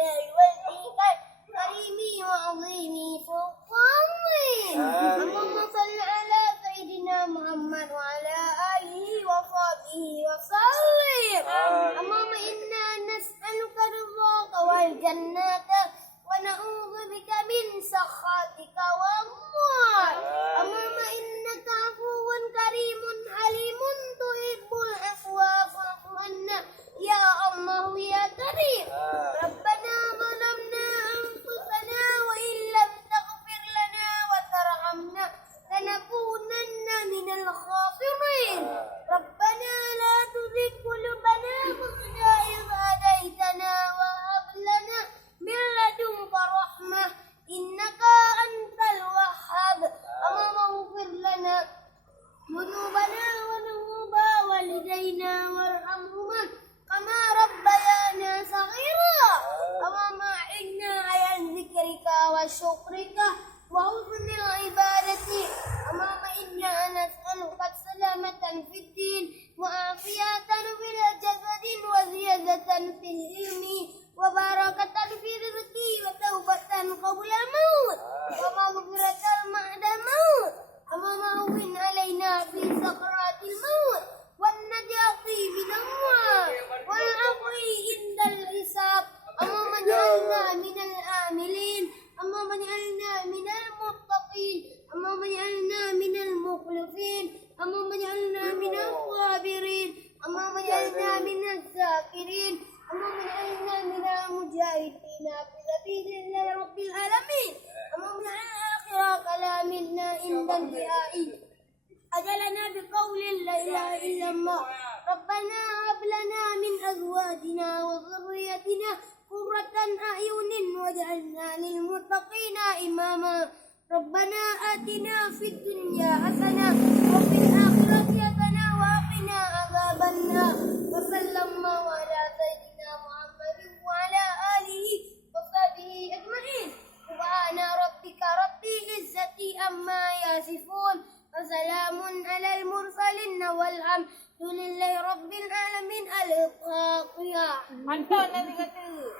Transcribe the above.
الله وجهك الكريم وعظيم سلطانه. اللهم صل على سيدنا محمد وعلى آله وصحبه وسلم. اللهم إنا نسألك رضاك والجنة ونعوذ بك من سخطك والنار. اللهم إنك عفو كريم حليم تحب العفو فاعف عنا يا الله يا كريم. ربنا ظلمنا أنفسنا وإن لم تغفر لنا وترحمنا لنكونن من الخاسرين. ربنا لا تزغ قلوبنا بعد إذ هديتنا وهب لنا من لدنك رحمة إنك أنت الوهاب. اللهم اغفر لنا ذنوبنا وذنوب والدينا وارحمهما كما ربيانا صغيرا. اللهم أعنا على ذكرك وشكرك وحسن العبادة. اللهم إنا نسألك السلامة في الدين وعافية في الجسد وزيادة في العلم وبركة في الرزق وتوبة قبل الموت ومغفرة بعد الموت. اللهم هون علينا في سكرات الموت والنجاة من النار والعفو عند الحساب. اللهم اجعلنا من العاملين. اللهم اجعلنا من المتقين. اللهم اجعلنا من المخلصين. اللهم اجعلنا من الصابرين. اللهم اجعلنا من الذاكرين. اللهم اجعلنا من المجاهدين في سبيل الله رب العالمين. اللهم اجعل آخر كلامنا عند الدعاء أجلنا بقول لا إله إلا الله. ربنا هب لنا من أزواجنا وذريتنا قرة أعين واجعلنا للمتقين إماما. ربنا آتنا في الدنيا حسنة وفي الآخرة حسنة وقنا عذاب النار. وصلى الله على سيدنا محمد وعلى آله وصحبه أجمعين. سبحان ربك رب العزة عما يصفون وسلام على المرسلين والحمد لله رب العالمين. Al-Fatihah. Mantap Nabi kata.